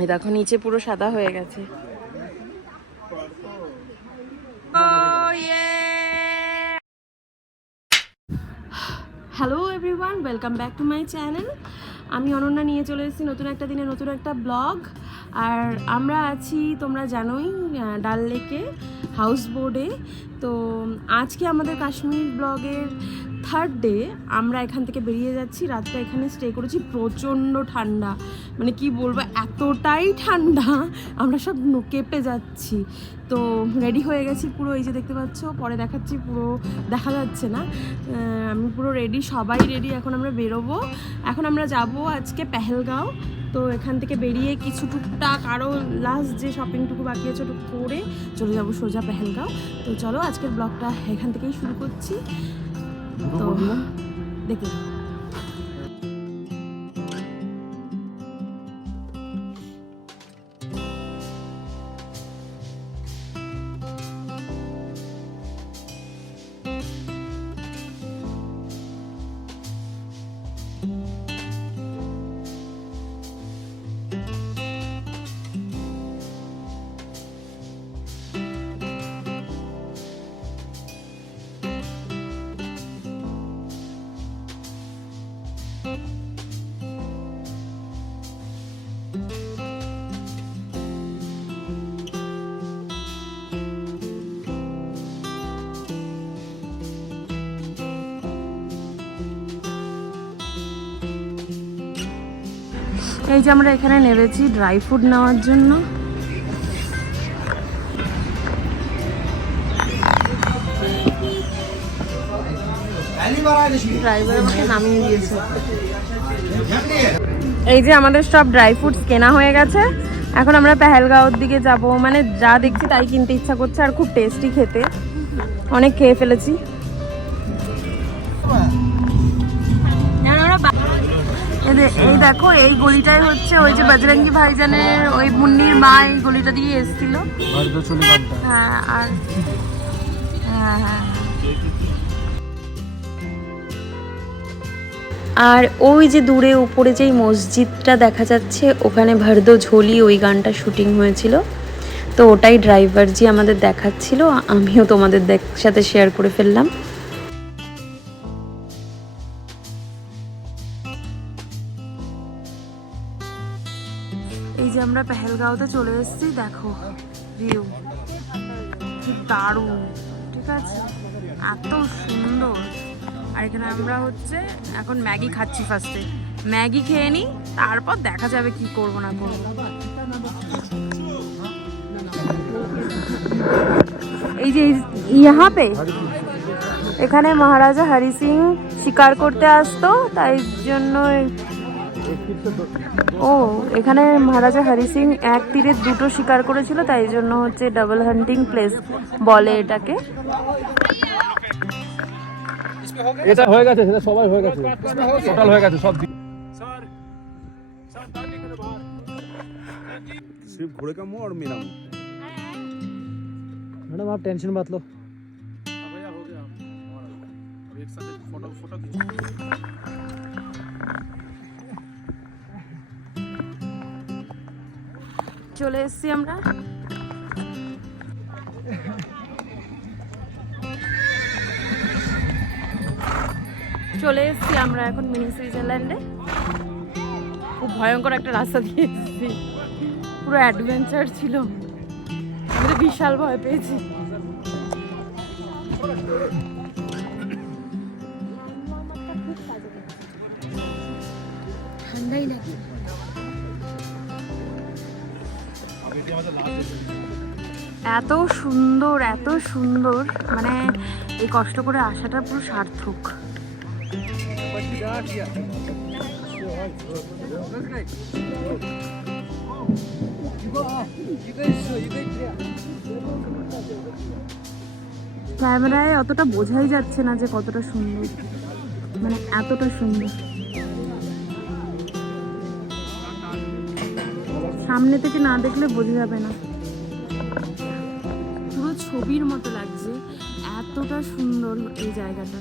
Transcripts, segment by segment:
এই দেখো নিচে পুরো সাদা হয়ে গেছে। Hello everyone, welcome back to my channel. আমি অনন্যা নিয়ে চলে এসেছি নতুন একটা দিনে নতুন একটা ব্লগ। আর আমরা আছি তোমরা জানোই ডাল লেকে হাউস বোটে। তো আজকে আমাদের কাশ্মীর ব্লগের থার্ড ডে। আমরা এখান থেকে বেরিয়ে যাচ্ছি, রাতটা এখানে স্টে করেছি। প্রচণ্ড ঠান্ডা, মানে কি বলবো, এতটাই ঠান্ডা আমরা সব কেঁপে যাচ্ছি। তো রেডি হয়ে গেছি পুরো, এই যে দেখতে পাচ্ছ, পরে দেখাচ্ছি, পুরো দেখা যাচ্ছে না, আমি পুরো রেডি, সবাই রেডি। এখন আমরা বেরোবো, এখন আমরা যাব আজকে পেহেলগাঁও। তো এখান থেকে বেরিয়ে কিছু টুকটাক আরও লাস্ট যে শপিংটুকু বাকি আছে ওটুকু করে চলে যাবো সোজা পেহেলগাঁও। তো চলো আজকের ব্লগটা এখান থেকেই শুরু করছি। তো দেখি এই যে আমরা এখানে নেমেছি ড্রাই ফ্রুট নেওয়ার জন্য। ড্রাইভার আমাকে নামিয়ে দিয়েছে। এই যে আমাদের সব ড্রাই ফ্রুটস কেনা হয়ে গেছে। এখন আমরা পেহেলগাঁওর দিকে যাব। মানে যা দেখছি তাই কিনতে ইচ্ছা করছে, আর খুব টেস্টি খেতে, অনেক খেয়ে ফেলেছি। এই দেখো, এই গলিটাই হচ্ছে ওই যে বজরঙ্গি ভাইজানের ওই মুন্নির মা এই গলিটা দিয়ে এসেছিল। হ্যাঁ, আর হ্যাঁ হ্যাঁ, আর ওই যে দূরে উপরে যেই মসজিদটা দেখা যাচ্ছে, ওখানে ভরদো ঝোলি ওই গানটা শুটিং হয়েছিল। তো ওটাই ড্রাইভার জি আমাদের দেখাচ্ছিল, আমিও তোমাদের সাথে শেয়ার করে ফেললাম। এই যে আমরা পেহেলগাঁওতে চলে এসেছি, দেখো ভিউ কি দারুণ, ঠিক আছে, এত সুন্দর। আর এখানে আমরা হচ্ছে এখন ম্যাগি খাচ্ছি। ফার্স্টে ম্যাগি খেয়ে নিই, তারপর দেখা যাবে কি করবো না করবো। এই যে ইহা পে এখানে মহারাজা হরি সিং শিকার করতে আসতো, তাই জন্য। ও, এখানে মহারাজা হরি সিং এক তীরে দুটো শিকার করেছিল, তাই জন্য হচ্ছে ডাবল হান্টিং প্লেস বলে এটাকে। এটা হয়ে গেছে, সেটা সবাই হয়ে গেছে, টোটাল হয়ে গেছে সব। सिर्फ घोड़े का मुंह और मेरा मुंह। मैडम आप टेंशन मत लो। भैया हो गया, अब एक साथ फोटो চলে এসেছি আমরা। চলে এসেছি আমরা এখন মিনি সুইজারল্যান্ডে। খুব ভয়ঙ্কর একটা রাস্তা দিয়ে এসেছি, পুরো অ্যাডভেঞ্চার ছিল, আমি তো বিশাল ভয় পেয়েছি। ঠান্ডাই লাগে। এত সুন্দর, এত সুন্দর, মানে এই কষ্ট করে আসাটা পুরো সার্থক। ক্যামেরায় অতটা বোঝাই যাচ্ছে না যে কতটা সুন্দর, মানে এতটা সুন্দর। সামনে থেকে না দেখলে বোঝা যাবে না, পুরো ছবির মতো লাগছে, এতটা সুন্দর এই জায়গাটা।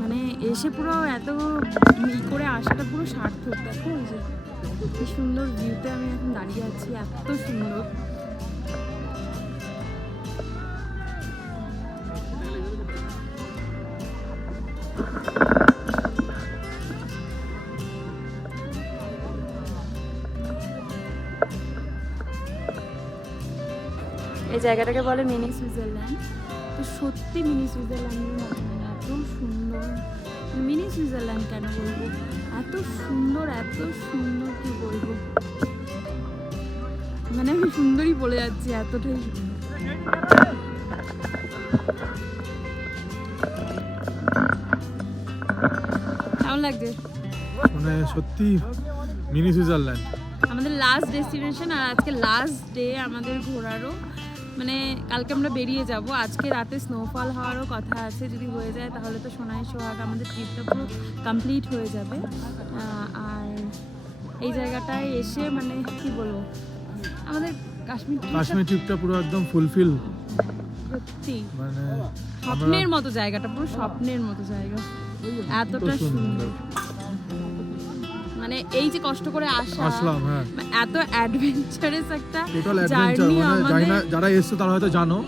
মানে এসে পুরো এত ই করে আসাটা পুরো সার্থক। দেখো এই যে কি সুন্দর ভিউতে আমি এখন দাঁড়িয়ে আছি, এত সুন্দর। এই জায়গাটাকে বলে মিনি সুইজারল্যান্ড। তো সত্যি মিনি সুইজারল্যান্ডের মতো, এত সুন্দর। মিনি সুইজারল্যান্ড কেন বলবো, এত সুন্দর কি বলবো, মানে আমি সুন্দরই বলে যাচ্ছি, এতটাই সুন্দর। কেমন লাগছে? মানে সত্যি মিনি সুইজারল্যান্ড। আমাদের লাস্ট ডেস্টিনেশন আর আজকে লাস্ট ডে আমাদের ঘোরারও। মানে কালকে আমরা বেরিয়ে যাব, আজকে রাতে স্নোফল হওয়ারও কথা আছে। যদি হয়ে যায় তাহলে তো সোনাই সোহাগ আমাদের ট্রিপটা পুরো কমপ্লিট হয়ে যাবে। আর এই জায়গাটায় এসে মানে কি বলবো, আমাদের কাশ্মীর ট্রিপটা পুরো একদম ফুলফিল। সত্যি মানে স্বপ্নের মতো জায়গাটা, পুরো স্বপ্নের মতো জায়গা, এতটা সুন্দর। মানে এই যে কষ্ট করে আসলাম, হ্যাঁ, এত অ্যাডভেঞ্চারাস একটা টোটাল অ্যাডভেঞ্চার। মানে যারা এসেছে তারা হয়তো জানো,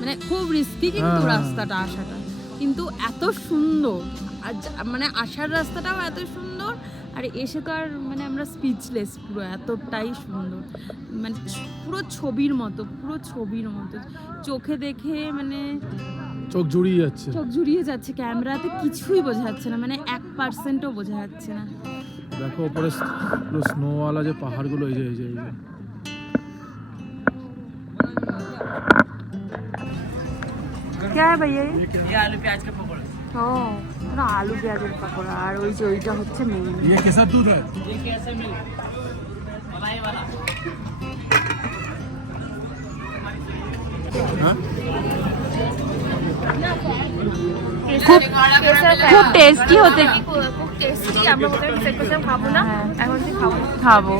মানে খুব রিস্কি কিন্তু রাস্তাটা আসাটা, কিন্তু এত সুন্দর। আর মানে আসার রাস্তাটাও এত সুন্দর, আর এসে তো আর মানে আমরা স্পিচলেস, পুরো এতটাই সুন্দর। মানে পুরো ছবির মতো, চোখে দেখে মানে চোখ জুড়িয়ে যাচ্ছে। ক্যামেরাতে কিছুই বোঝা যাচ্ছে না, মানে 1%ও বোঝা যাচ্ছে না। দেখো উপরে পুরো স্নোওয়ালা যে পাহাড়গুলো, এই যে क्या है भैया ये आलू प्याज के पकौड़े। ও পুরো আলু পেঁয়াজের পকোড়া, আর ওই যে ওইটা হচ্ছে মেইন। ये कैसा दूध है? ये कैसे मिल मलाई वाला हाँ? খুব টেস্টি হতে, খুব টেস্টি। আমরা ওদের সেকশন খাবো না, এখন যে খাবো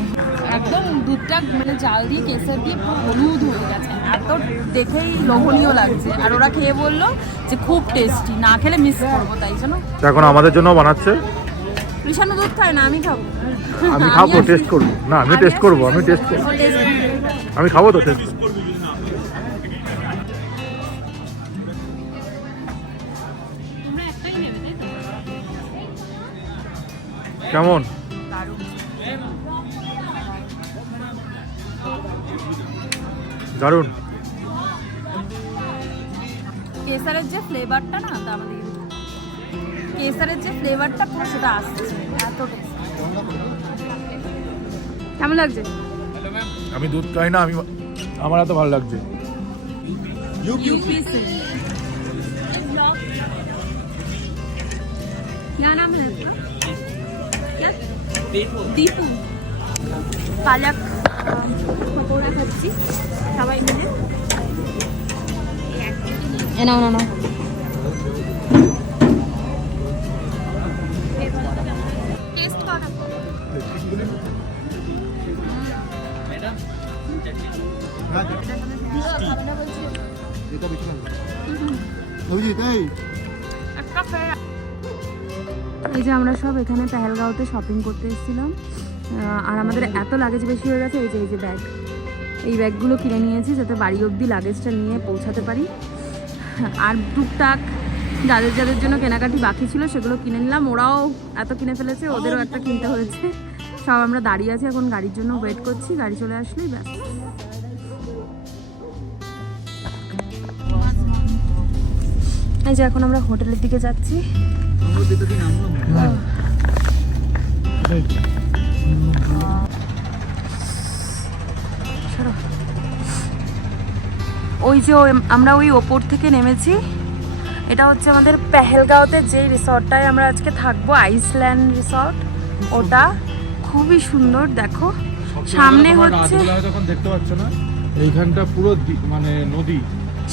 একদম দুধটা মানে জাল দিয়ে কেসার দিয়ে পুরো হলুদ হয়ে গেছে, এত দেখেই লোভনীয় লাগছে। আর ওরা খেয়ে বললো যে খুব টেস্টি, না খেলে মিস করবো, তাই জন্য এখন আমাদের জন্য বানাচ্ছে। কৃষাণু দুধ খায় না, আমি খাবো। আমি খাবো, টেস্ট করবো। না আমি টেস্ট করবো, আমি খাবো তো টেস্ট। কেমন? দারুণ। কেসারের যে ফ্লেভারটা না, তা আমাদের কেসারের যে ফ্লেভারটা পুরো সেটা আসছে, এত টেস্টি। কেমন লাগছে? আমি দুধ খাই না, আমার এত ভালো লাগছে। यूपीसी क्या नाम है इसका? क्या? दीपू। पालक पकौड़ा खाচ্ছি সবাই মিলে। নাও টেস্ট করো। এই যে আমরা সব এখানে পেহেলগাঁওতে শপিং করতে এসেছিলাম, আর আমাদের এত লাগেজ বেশি হয়ে গেছে। এই যে ব্যাগ, এই ব্যাগগুলো কিনে নিয়েছি যাতে বাড়ি অবধি লাগেজটা নিয়ে পৌঁছাতে পারি। আর টুকটাক যাদের জন্য কেনাকাটি বাকি ছিল সেগুলো কিনে নিলাম। ওরাও এত কিনে ফেলেছে, ওদেরও একটা কিনতে হয়েছে। সব আমরা দাঁড়িয়ে আছি এখন, গাড়ির জন্য ওয়েট করছি, গাড়ি চলে আসলেই ব্যাস। এই যে এখন আমরা হোটেলের দিকে যাচ্ছি। ওই যে আমরা ওই ওপর থেকে নেমেছি, এটা হচ্ছে আমাদের পেহেলগাঁওতে যেই রিসর্টটায় আমরা আজকে থাকবো, আইসল্যান্ড রিসর্ট। ওটা খুবই সুন্দর। দেখো সামনে হচ্ছে, দেখতে পাচ্ছ না, এইখানটা পুরো মানে নদী,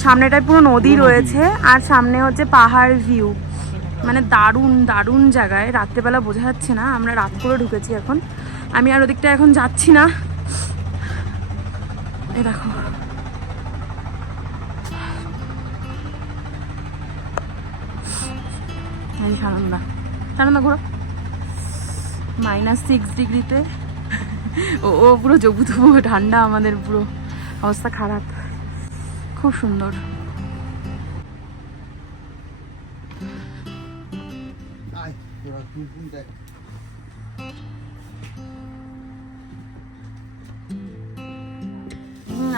সামনেটায় পুরো নদী রয়েছে, আর সামনে হচ্ছে পাহাড় ভিউ। মানে দারুণ জায়গায়। রাত্রেবেলা বোঝা যাচ্ছে না, আমরা রাত করে ঢুকেছি এখন। আমি আর ওদিকটা এখন যাচ্ছি না। এই দেখো সানন্দা ঘোরো। -6 ডিগ্রিতে। ও পুরো জবুথবু ঠান্ডা, আমাদের পুরো অবস্থা খারাপ। খুব সুন্দর।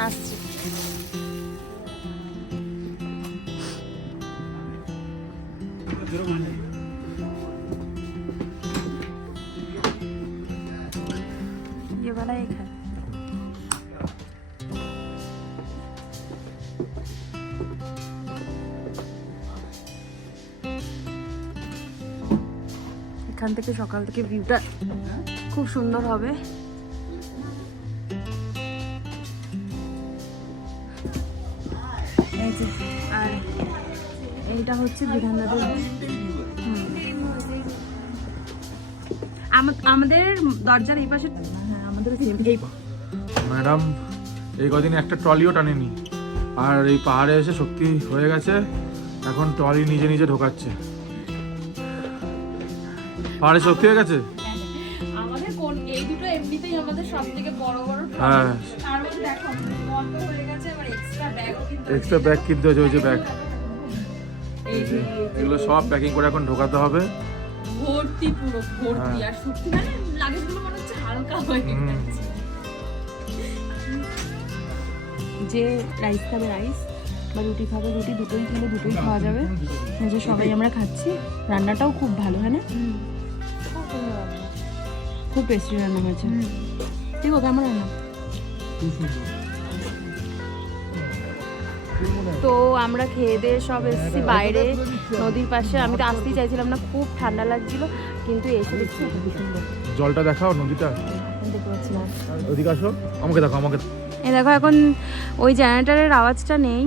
আসছি। ये वाला एक है। এখান থেকে সকাল থেকে ভিউটা খুব সুন্দর হবে। এই যে, আর এইটা হচ্ছে বিধাননগর। আমাদের দরজার এই পাশে, হ্যাঁ আমাদের এই ম্যাডাম এই কদিন একটা ট্রলিও টানেনি, আর এই পাহাড়ে এসে শক্তি হয়ে গেছে, এখন ট্রলি নিজে নিজে ঢোকাচ্ছে। পাহাড়ে শক্তি হয়ে গেছে। আমাদের কোন এই দুটো এমনিতেই আমাদের সবথেকে বড় বড়। হ্যাঁ, তার মধ্যে দেখো বন্ধ হয়ে গেছে, এবার এক্সট্রা ব্যাগও কিনতে হবে। এক্সট্রা ব্যাগ কিনতে হয়েছে, ওই যে ব্যাগ, এই যে এগুলো সব প্যাকিং করে এখন ঢোকাতে হবে। ভর্তি, পুরো ভর্তি। আর সত্যি মানে লাগেজগুলো মনে হচ্ছে হালকা হয়ে গেছে। যে রাইস খাবে রাইস, বা রুটি খাবে রুটি, দুটোই খেলে দুটোই খাওয়া যাবে। এই যে সবাই আমরা খাচ্ছি। রান্নাটাও খুব ভালো, হ্যাঁ না? খুব টেস্টি রান্না হয়েছে। ঠিক আছে, কেমন রান্না? তো আমরা খেয়ে দিয়ে সব এসেছি বাইরে নদীর পাশে। আমি তো আসতেই চাইছিলাম না, খুব ঠান্ডা লাগছিল, কিন্তু এসে দেখছি খুব সুন্দর। জলটা দেখাও, নদীটা দেখতে পাচ্ছি না। ওদিকে আসো, আমাকে দেখো, আমাকে। এই দেখো, এখন ওই জেনারেটরের আওয়াজটা নেই,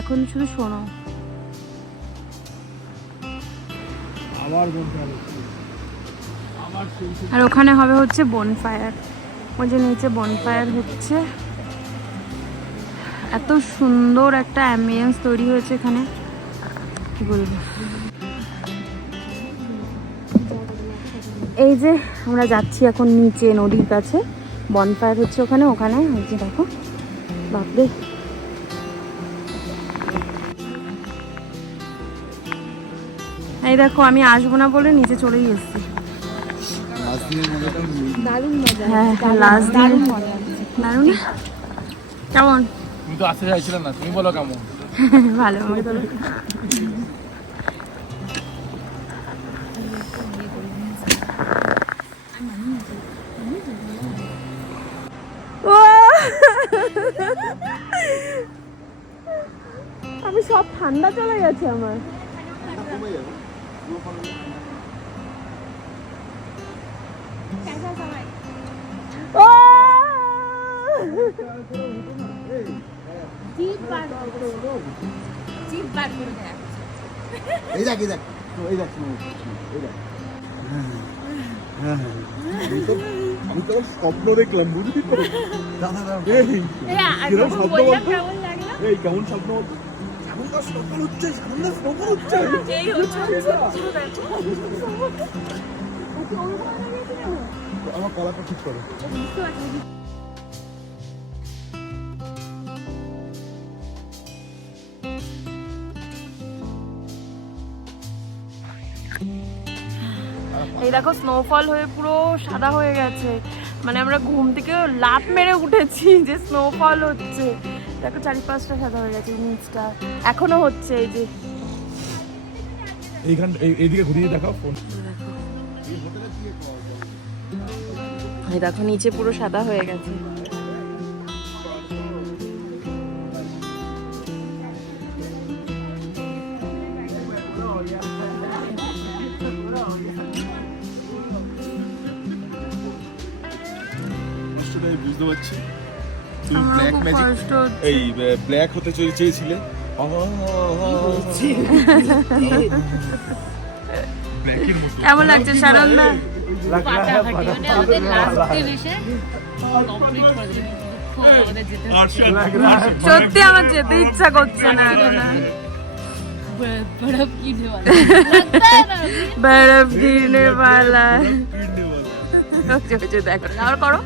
এখন শুধু শোনো। আর ওখানে হবে হচ্ছে বনফায়ার, ওই যে নিচে বনফায়ার হচ্ছে। এত সুন্দর একটা অ্যাম্বিয়েন্স তৈরি হয়েছে এখানে, কি বলবো। এই যে আমরা যাচ্ছি এখন নিচে নদীর কাছে, বনফায়ার হচ্ছে ওখানে। ওখানে ওই যে দেখো, বাপরে। এই দেখো, আমি আসবো না বলে নিচে চলেই এসেছি। দারুণ মজা। হ্যাঁ, লাস্ট দিন দারুণ। কেমন? তুমি তো আসতে চাইছিলে না, তুমি বলো কেমন? ভালো, আমাকে তো আমি সব ঠান্ডা চলে গেছে আমার। এই দেখ, এই দেখ, এই দেখ, আমি তো স্বপ্ন দেখলাম, বুঝলি তো? এই কেমন স্বপ্ন? সামনে স্বপ্ন হচ্ছে, সামনে স্বপ্ন হচ্ছে। আমার কলাটা ঠিক করো। এই দেখো, স্নোফল হয়ে পুরো সাদা হয়ে গেছে। মানে আমরা ঘুম থেকে লাফ মেরে উঠেছি যে স্নোফল হচ্ছে। দেখো চারিপাশটা সাদা হয়ে গেছে, নিচটা এখনো হচ্ছে। এই যে এইখান এইদিকে ঘুরিয়ে দেখাও ফোন। এই দেখো নিচে পুরো সাদা হয়ে গেছে। বুঝতে পারছি তুমি ব্ল্যাক ম্যাজিক, এই ব্ল্যাক হতে চেয়েছিলে। কেমন লাগছে সানন্দা? সত্যি আমার যেতে ইচ্ছা করছে না এখন। बर्फ गिरने वाला দেখো আর করো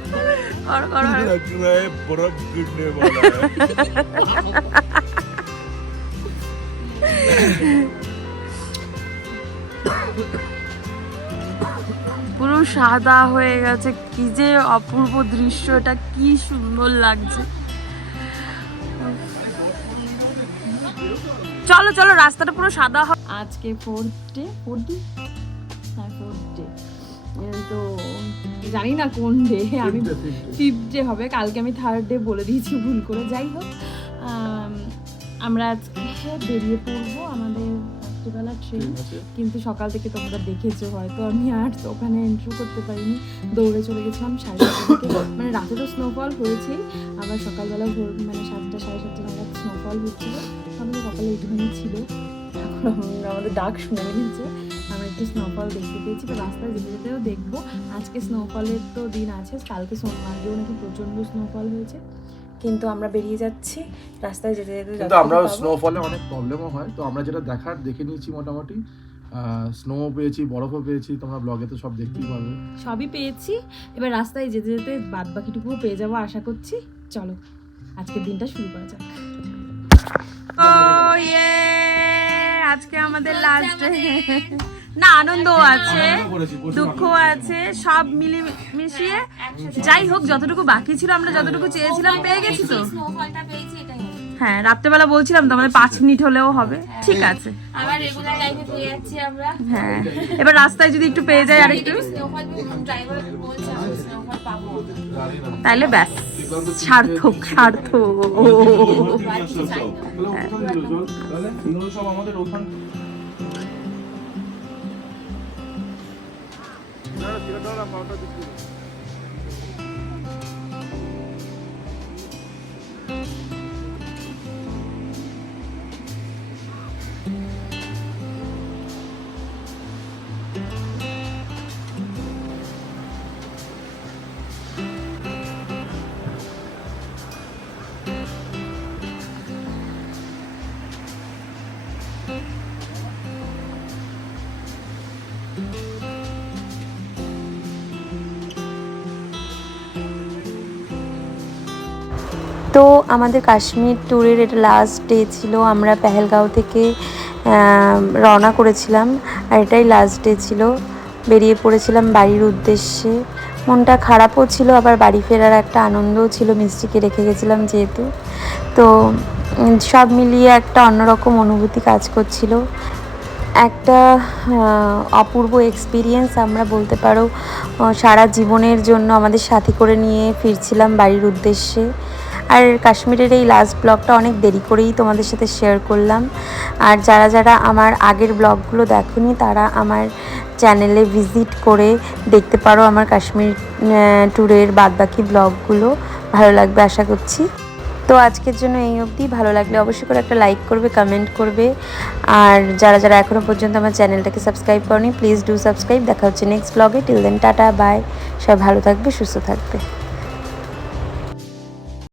করো করো लग रहा है बर्फ गिरने वाला है পুরো সাদা হয়ে গেছে, কি যে অপূর্ব দৃশ্য, এটা কি সুন্দর লাগছে। চলো চলো, রাস্তাটা পুরো সাদা হয়। আজকে ফোর্থ ডে তো জানি না কোন ডে, আমি ফিফথ ডে হবে, কালকে আমি থার্ড ডে বলে দিয়েছি ভুল করে। যাই হোক, আমরা আজকে বেরিয়ে পড়বো, আমাদের রাত্রিবেলা ট্রেন, কিন্তু সকাল থেকে তোমরা দেখেছো হয়তো আমি আর ওখানে এন্ট্রি করতে পারিনি, দৌড়ে চলে গেছিলাম 7:30, মানে রাতে তো স্নোফল হয়েছেই, আবার সকালবেলা ভোর মানে 7টা 7:30 নাগাদ স্নোফল হচ্ছিলো, আমাদের সকালে একটুখানি ছিল, এখন আমাদের ডাক শুনে নিয়েছে, আমরা একটু স্নোফল দেখতে পেয়েছি। তো রাস্তায় যেতে যেতেও দেখবো, আজকে স্নোফলের তো দিন আছে, কালকে সোমবারেও নাকি প্রচণ্ড স্নোফল হয়েছে, কিন্তু আমরা বেরিয়ে যাচ্ছি রাস্তায় যেতে যেতে। কিন্তু আমরা স্নোফলে অনেক প্রবলেমও হয়, তো আমরা যেটা দেখার দেখে নিয়েছি মোটামুটি, স্নো পেয়েছি, বরফও পেয়েছি, তোমরা ব্লগে তো সব দেখতেই পাবে, সবই পেয়েছি। এবার রাস্তায় যেতে যেতে বাদ বাকিটুকুও পেয়ে যাবো আশা করছি। চলো আজকের দিনটা শুরু করা যাক। আজকে আমাদের লাস্ট ডে, না আনন্দও আছে, দুঃখ আছে, সব মিলিয়ে যাই হোক, যতটুকু বাকি ছিল আমরা যতটুকু চেয়েছিলাম পেয়ে গেছি। তো হ্যাঁ, রাত্রেবেলা বলছিলাম তো আমাদের 5 মিনিট হলেও হবে, ঠিক আছে। আবার রেগুলার লাইফে পেয়ে যাচ্ছি আমরা। হ্যাঁ, এবার রাস্তায় যদি একটু পেয়ে যাই আরেকটু, ড্রাইভার বলছে আমি স্নোফল পাবো, তাইলে ব্যাস সার্থক সার্থক। সব আমাদের ওখান তো আমাদের কাশ্মীর ট্যুরের এটা লাস্ট ডে ছিল, আমরা পেহেলগাঁও থেকে রওনা করেছিলাম, আর এটাই লাস্ট ডে ছিল। বেরিয়ে পড়েছিলাম বাড়ির উদ্দেশ্যে, মনটা খারাপও ছিল, আবার বাড়ি ফেরার একটা আনন্দও ছিল, মিষ্টিকে রেখে গেছিলাম যেহেতু। তো সব মিলিয়ে একটা অন্যরকম অনুভূতি কাজ করছিল, একটা অপূর্ব এক্সপিরিয়েন্স আমরা বলতে পারো, সারা জীবনের জন্য আমাদের সাথী করে নিয়ে ফিরছিলাম বাড়ির উদ্দেশ্যে। আর কাশ্মীরের এই লাস্ট ব্লগটা অনেক দেরি করেই তোমাদের সাথে শেয়ার করলাম, আর যারা যারা আমার আগের ব্লগগুলো দেখোনি তারা আমার চ্যানেলে ভিজিট করে দেখতে পারো আমার কাশ্মীর ট্যুরের বাদবাকি ব্লগগুলো, ভালো লাগবে আশা করছি। তো আজকের জন্য এই অবধি, ভালো লাগলে অবশ্যই করে একটা লাইক করবে, কমেন্ট করবে, আর যারা যারা এখনও পর্যন্ত আমার চ্যানেলটাকে সাবস্ক্রাইব করনি প্লিজ ডু সাবস্ক্রাইব। দেখা হচ্ছে নেক্সট ব্লগে, টিল দেন টাটা বাই, সবাই ভালো থাকবে, সুস্থ থাকবে।